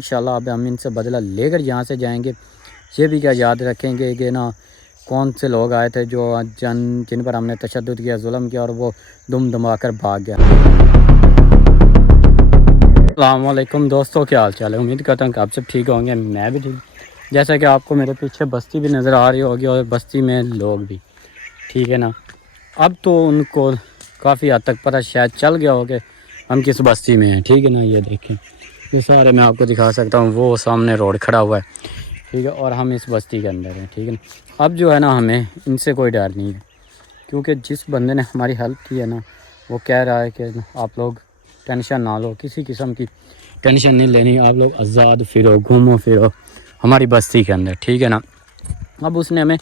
انشاءاللہ اب ہم ان سے بدلہ لے کر یہاں سے جائیں گے۔ یہ بھی کیا یاد رکھیں گے کہ نا کون سے لوگ آئے تھے جو جن پر ہم نے تشدد کیا، ظلم کیا، اور وہ دم دما کر بھاگ گیا۔ السلام علیکم دوستوں، کیا حال چال ہے؟ امید کرتا ہوں کہ آپ سب ٹھیک ہوں گے، میں بھی ٹھیک۔ جیسا کہ آپ کو میرے پیچھے بستی بھی نظر آ رہی ہوگی اور بستی میں لوگ بھی، ٹھیک ہے نا۔ اب تو ان کو کافی حد تک پتہ شاید چل گیا ہو کہ ہم کس بستی میں ہیں، ٹھیک ہے نا۔ یہ دیکھیں، یہ سارے میں آپ کو دکھا سکتا ہوں، وہ سامنے روڈ کھڑا ہوا ہے، ٹھیک ہے، اور ہم اس بستی کے اندر ہیں، ٹھیک ہے نا۔ اب جو ہے نا ہمیں ان سے کوئی ڈر نہیں ہے، کیونکہ جس بندے نے ہماری ہیلپ کی ہے نا، وہ کہہ رہا ہے کہ آپ لوگ ٹینشن نہ لو، کسی قسم کی ٹینشن نہیں لینی، آپ لوگ آزاد پھرو، گھومو پھرو ہماری بستی کے اندر، ٹھیک ہے نا۔ اب اس نے ہمیں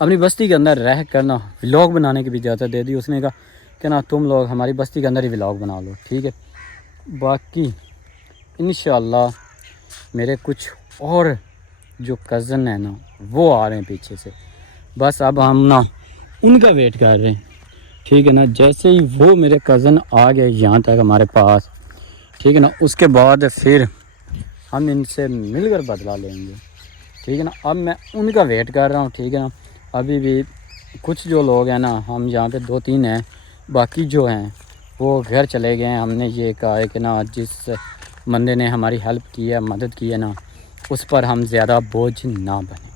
اپنی بستی کے اندر رہ کر نا ولاگ بنانے کی بھی اجازت دے دی۔ اس نے کہا کہ نا تم لوگ ہماری بستی کے اندر ہی ولاگ بنا لو، ٹھیک ہے۔ باقی انشاءاللہ میرے کچھ اور جو کزن ہیں نا وہ آ رہے ہیں پیچھے سے، بس اب ہم نا ان کا ویٹ کر رہے ہیں، ٹھیک ہے نا۔ جیسے ہی وہ میرے کزن آ گئے یہاں تک ہمارے پاس، ٹھیک ہے نا، اس کے بعد پھر ہم ان سے مل کر بدلا لیں گے، ٹھیک ہے نا۔ اب میں ان کا ویٹ کر رہا ہوں، ٹھیک ہے نا۔ ابھی بھی کچھ جو لوگ ہیں نا، ہم یہاں پہ 2-3 ہیں، باقی جو ہیں وہ گھر چلے گئے ہیں۔ ہم نے یہ کہا ہے کہ نا جس بندے نے ہماری ہیلپ کی ہے، مدد کی ہے نا، اس پر ہم زیادہ بوجھ نہ بنیں،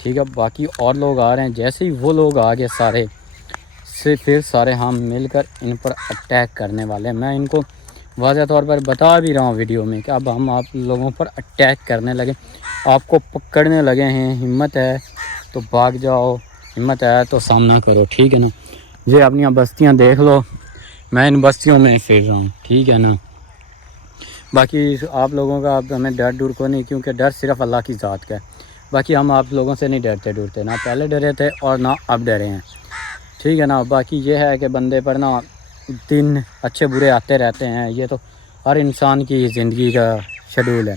ٹھیک ہے۔ باقی اور لوگ آ رہے ہیں، جیسے ہی وہ لوگ آ گئے سارے سے پھر سارے ہم مل کر ان پر اٹیک کرنے والے ہیں۔ میں ان کو واضح طور پر بتا بھی رہا ہوں ویڈیو میں کہ اب ہم آپ لوگوں پر اٹیک کرنے لگے، آپ کو پکڑنے لگے ہیں۔ ہمت ہے تو بھاگ جاؤ، ہمت ہے تو سامنا کرو، ٹھیک ہے نا۔ یہ اپنی بستیاں دیکھ لو، میں ان بستیوں میں پھر رہا ہوں، ٹھیک ہے نا۔ باقی آپ لوگوں کا اب ہمیں ڈر ڈور کو نہیں، کیونکہ ڈر صرف اللہ کی ذات کا ہے۔ باقی ہم آپ لوگوں سے نہیں ڈرتے، نہ پہلے ڈرے تھے اور نہ اب ڈرے ہیں، ٹھیک ہے نا۔ باقی یہ ہے کہ بندے پر نا دن اچھے برے آتے رہتے ہیں، یہ تو ہر انسان کی زندگی کا شیڈول ہے۔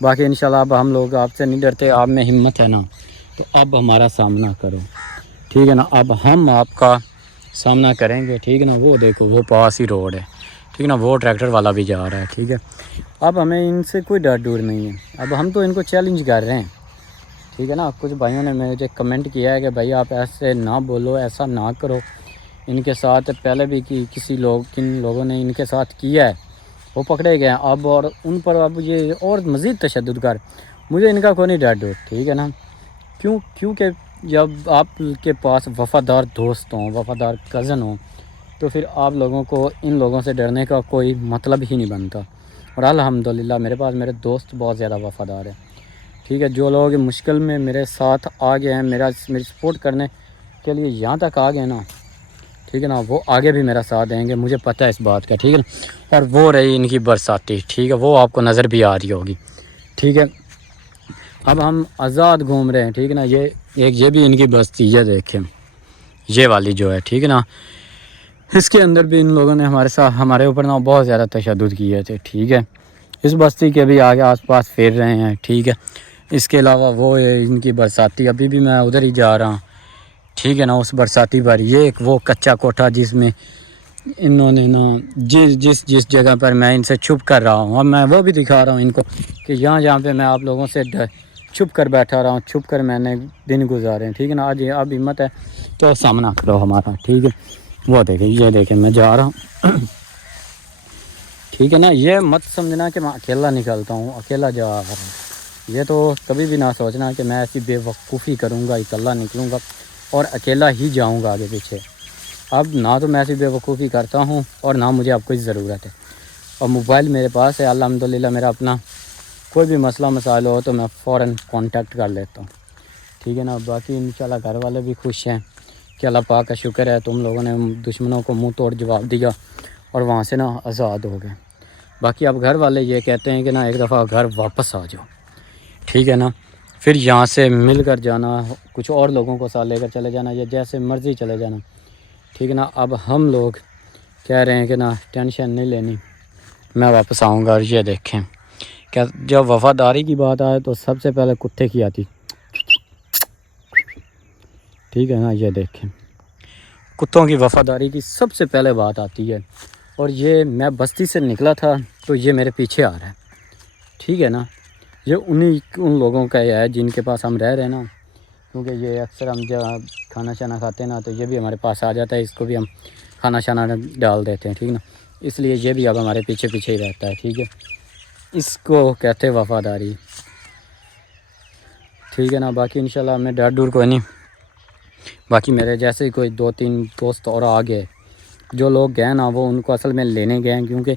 باقی انشاءاللہ اب ہم لوگ آپ سے نہیں ڈرتے، آپ میں ہمت ہے نا تو اب ہمارا سامنا کرو، ٹھیک ہے نا۔ اب ہم آپ کا سامنا کریں گے، ٹھیک ہے نا۔ وہ دیکھو وہ پاس ہی روڈ ہے، ٹھیک ہے نا، وہ ٹریکٹر والا بھی جا رہا ہے، ٹھیک ہے۔ اب ہمیں ان سے کوئی ڈر ڈور نہیں ہے، اب ہم تو ان کو چیلنج کر رہے ہیں، ٹھیک ہے نا۔ کچھ بھائیوں نے مجھے کمنٹ کیا ہے کہ بھائی آپ ایسے نہ بولو، ایسا نہ کرو۔ ان کے ساتھ پہلے بھی کن لوگوں نے ان کے ساتھ کیا ہے، وہ پکڑے گئے ہیں اب، اور ان پر اب یہ اور مزید تشدد کر، مجھے ان کا کوئی نہیں ڈر ڈور، ٹھیک ہے نا۔ کیونکہ جب آپ کے پاس وفادار دوست ہوں، وفادار کزن ہوں، تو پھر آپ لوگوں کو ان لوگوں سے ڈرنے کا کوئی مطلب ہی نہیں بنتا۔ اور الحمدللہ میرے پاس میرے دوست بہت زیادہ وفادار ہیں، ٹھیک ہے۔ جو لوگ مشکل میں میرے ساتھ آ گئے ہیں، میری سپورٹ کرنے کے لیے یہاں تک آ گئے نا، ٹھیک ہے نا، وہ آگے بھی میرا ساتھ دیں گے، مجھے پتہ ہے اس بات کا، ٹھیک ہے نا۔ اور وہ رہی ان کی برساتی، ٹھیک ہے، وہ آپ کو نظر بھی آ رہی ہوگی، ٹھیک ہے۔ اب ہم آزاد گھوم رہے ہیں، ٹھیک ہے نا۔ یہ بھی ان کی بستی، یہ دیکھیں، یہ والی جو ہے، ٹھیک ہے نا، اس کے اندر بھی ان لوگوں نے ہمارے اوپر نا بہت زیادہ تشدد کیے تھے، ٹھیک ہے۔ اس بستی کے بھی آگے آس پاس پھیر رہے ہیں، ٹھیک ہے۔ اس کے علاوہ وہ ان کی برساتی، ابھی بھی میں ادھر ہی جا رہا ہوں، ٹھیک ہے نا، اس برساتی پر۔ یہ ایک وہ کچا کوٹھا جس میں انہوں نے نا جس جگہ پر میں ان سے چھپ کر رہا ہوں، اور میں وہ بھی دکھا رہا ہوں ان کو کہ جہاں پہ میں آپ لوگوں سے چھپ کر بیٹھا رہا ہوں، چھپ کر میں نے دن گزارے ہیں، ٹھیک ہے نا۔ آج اب ہمت ہے تو سامنا کرو ہمارا، ٹھیک ہے۔ وہ دیکھیں، یہ دیکھیں، میں جا رہا ہوں، ٹھیک ہے نا۔ یہ مت سمجھنا کہ میں اکیلا نکلتا ہوں، اکیلا جا رہا ہوں، یہ تو کبھی بھی نہ سوچنا کہ میں ایسی بے وقوفی کروں گا، اکیلا نکلوں گا اور اکیلا ہی جاؤں گا آگے پیچھے۔ اب نہ تو میں ایسی بے وقوفی کرتا ہوں اور نہ مجھے اب کوئی ضرورت ہے، اور موبائل میرے پاس ہے الحمدللہ۔ میرا اپنا کوئی بھی مسئلہ مسائل ہو تو میں فوراً کانٹیکٹ کر لیتا ہوں، ٹھیک ہے نا۔ باقی انشاءاللہ گھر والے بھی خوش ہیں کہ اللہ پاک کا شکر ہے، تم لوگوں نے دشمنوں کو منہ توڑ جواب دیا اور وہاں سے نا آزاد ہو گئے۔ باقی اب گھر والے یہ کہتے ہیں کہ نا ایک دفعہ گھر واپس آ جاؤ، ٹھیک ہے نا۔ پھر یہاں سے مل کر جانا، کچھ اور لوگوں کو ساتھ لے کر چلے جانا، یا جیسے مرضی چلے جانا، ٹھیک ہے نا۔ اب ہم لوگ کہہ رہے ہیں کہ نا ٹینشن نہیں لینی، میں واپس آؤں گا۔ اور یہ دیکھیں کہ جب وفاداری کی بات آئے تو سب سے پہلے کتے کی آتی، ٹھیک ہے نا۔ یہ دیکھیں، کتوں کی وفاداری کی سب سے پہلے بات آتی ہے۔ اور یہ میں بستی سے نکلا تھا تو یہ میرے پیچھے آ رہا ہے، ٹھیک ہے نا. یہ ان لوگوں کا ہے جن کے پاس ہم رہ رہے ہیں نا, کیونکہ یہ اکثر ہم جب کھانا شانا کھاتے ہیں نا تو یہ بھی ہمارے پاس آ جاتا ہے, اس کو بھی ہم کھانا شانا ڈال دیتے ہیں, ٹھیک نا. اس لیے یہ بھی اب ہمارے پیچھے پیچھے ہی رہتا ہے, ٹھیک ہے. اس کو کہتے ہیں وفاداری, ٹھیک ہے نا. باقی انشاءاللہ ہمیں ڈر ڈور کوئی نہیں. باقی میرے جیسے ہی کوئی 2-3 دوست اور آ گئے, جو لوگ گئے نا وہ ان کو اصل میں لینے گئے ہیں, کیونکہ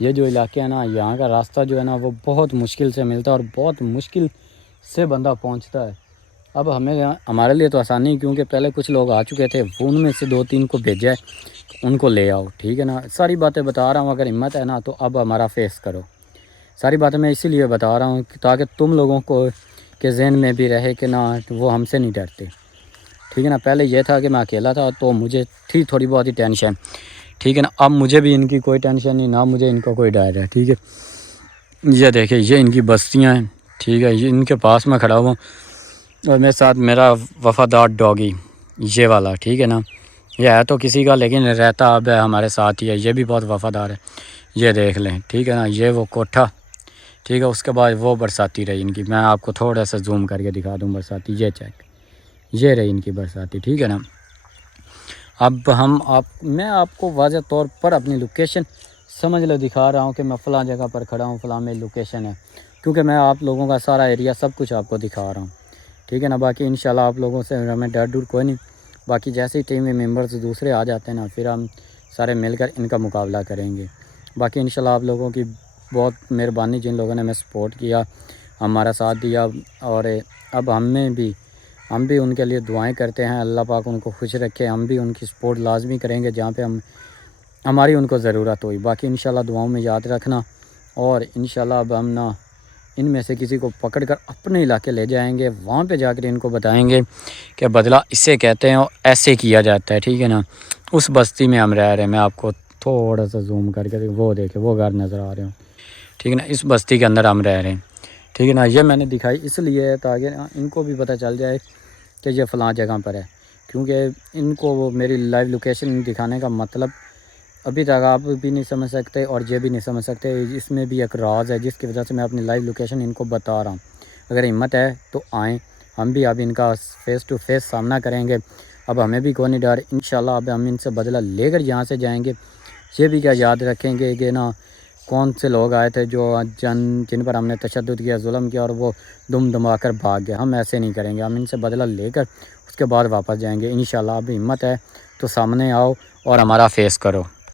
یہ جو علاقے ہیں نا یہاں کا راستہ جو ہے نا وہ بہت مشکل سے ملتا ہے اور بہت مشکل سے بندہ پہنچتا ہے. اب ہمارے لیے تو آسانی ہے, کیونکہ پہلے کچھ لوگ آ چکے تھے, وہ ان میں سے 2-3 کو بھیجا ہے, ان کو لے آؤ, ٹھیک ہے نا. ساری باتیں بتا رہا ہوں, اگر ہمت ہے نا تو اب ہمارا فیس کرو. ساری باتیں میں اسی لیے بتا رہا ہوں تاکہ تم لوگوں کو کے ذہن میں بھی رہے کہ نا وہ ہم سے نہیں ڈرتے, ٹھیک ہے نا. پہلے یہ تھا کہ میں اکیلا تھا تو مجھے تھی تھوڑی بہت ہی ٹینشن, ٹھیک ہے نا. اب مجھے بھی ان کی کوئی ٹینشن نہیں, نہ مجھے ان کا کوئی ڈر ہے, ٹھیک ہے. یہ دیکھیں یہ ان کی بستیاں ہیں, ٹھیک ہے. یہ ان کے پاس میں کھڑا ہوا ہوں اور میرے ساتھ میرا وفادار ڈاگی یہ والا, ٹھیک ہے نا. یہ ہے تو کسی کا لیکن رہتا اب ہے ہمارے ساتھ ہی ہے, یہ بھی بہت وفادار ہے. یہ دیکھ لیں, ٹھیک ہے نا. یہ وہ کوٹھا, ٹھیک ہے. اس کے بعد وہ برساتی رہی ان کی, میں آپ کو تھوڑا سا زوم کر کے دکھا دوں برساتی, یہ چیک, یہ رہی ان کی برساتی, ٹھیک ہے نا. اب میں آپ کو واضح طور پر اپنی لوکیشن سمجھ لو دکھا رہا ہوں کہ میں فلاں جگہ پر کھڑا ہوں, فلاں میں لوکیشن ہے, کیونکہ میں آپ لوگوں کا سارا ایریا سب کچھ آپ کو دکھا رہا ہوں, ٹھیک ہے نا. باقی انشاءاللہ آپ لوگوں سے ہمیں ڈر ڈور کوئی نہیں. باقی جیسے ہی ٹیم میں ممبرز دوسرے آ جاتے ہیں نا پھر ہم سارے مل کر ان کا مقابلہ کریں گے. باقی انشاءاللہ آپ لوگوں کی بہت مہربانی, جن لوگوں نے ہمیں سپورٹ کیا, ہمارا ساتھ دیا, اور اب ہم بھی ان کے لیے دعائیں کرتے ہیں, اللہ پاک ان کو خوش رکھے. ہم بھی ان کی سپورٹ لازمی کریں گے جہاں پہ ہماری ان کو ضرورت ہوئی. باقی انشاءاللہ دعاؤں میں یاد رکھنا, اور انشاءاللہ اب ہم نا ان میں سے کسی کو پکڑ کر اپنے علاقے لے جائیں گے, وہاں پہ جا کر ان کو بتائیں گے کہ بدلہ اسے کہتے ہیں اور ایسے کیا جاتا ہے, ٹھیک ہے نا. اس بستی میں ہم رہ رہے ہیں, میں آپ کو تھوڑا سا زوم کر کے وہ دیکھیں, وہ گھر نظر آ رہے ہوں, ٹھیک ہے نا. اس بستی کے اندر ہم رہ رہے ہیں, ٹھیک ہے نا. یہ میں نے دکھائی اس لیے تاکہ ان کو بھی پتہ چل جائے کہ یہ فلاں جگہ پر ہے, کیونکہ ان کو وہ میری لائیو لوکیشن دکھانے کا مطلب ابھی تک آپ بھی نہیں سمجھ سکتے اور یہ بھی نہیں سمجھ سکتے. اس میں بھی ایک راز ہے جس کی وجہ سے میں اپنی لائیو لوکیشن ان کو بتا رہا ہوں. اگر ہمت ہے تو آئیں, ہم بھی اب ان کا فیس ٹو فیس سامنا کریں گے. اب ہمیں بھی کوئی نہیں ڈر, انشاءاللہ اب ہم ان سے بدلہ لے کر یہاں سے جائیں گے. یہ بھی کیا یاد رکھیں گے کہ نا کون سے لوگ آئے تھے جو جن پر ہم نے تشدد کیا, ظلم کیا, اور وہ دم دما کر بھاگ گئے. ہم ایسے نہیں کریں گے, ہم ان سے بدلہ لے کر اس کے بعد واپس جائیں گے انشاءاللہ. اب ہمت ہے تو سامنے آؤ اور ہمارا فیس کرو.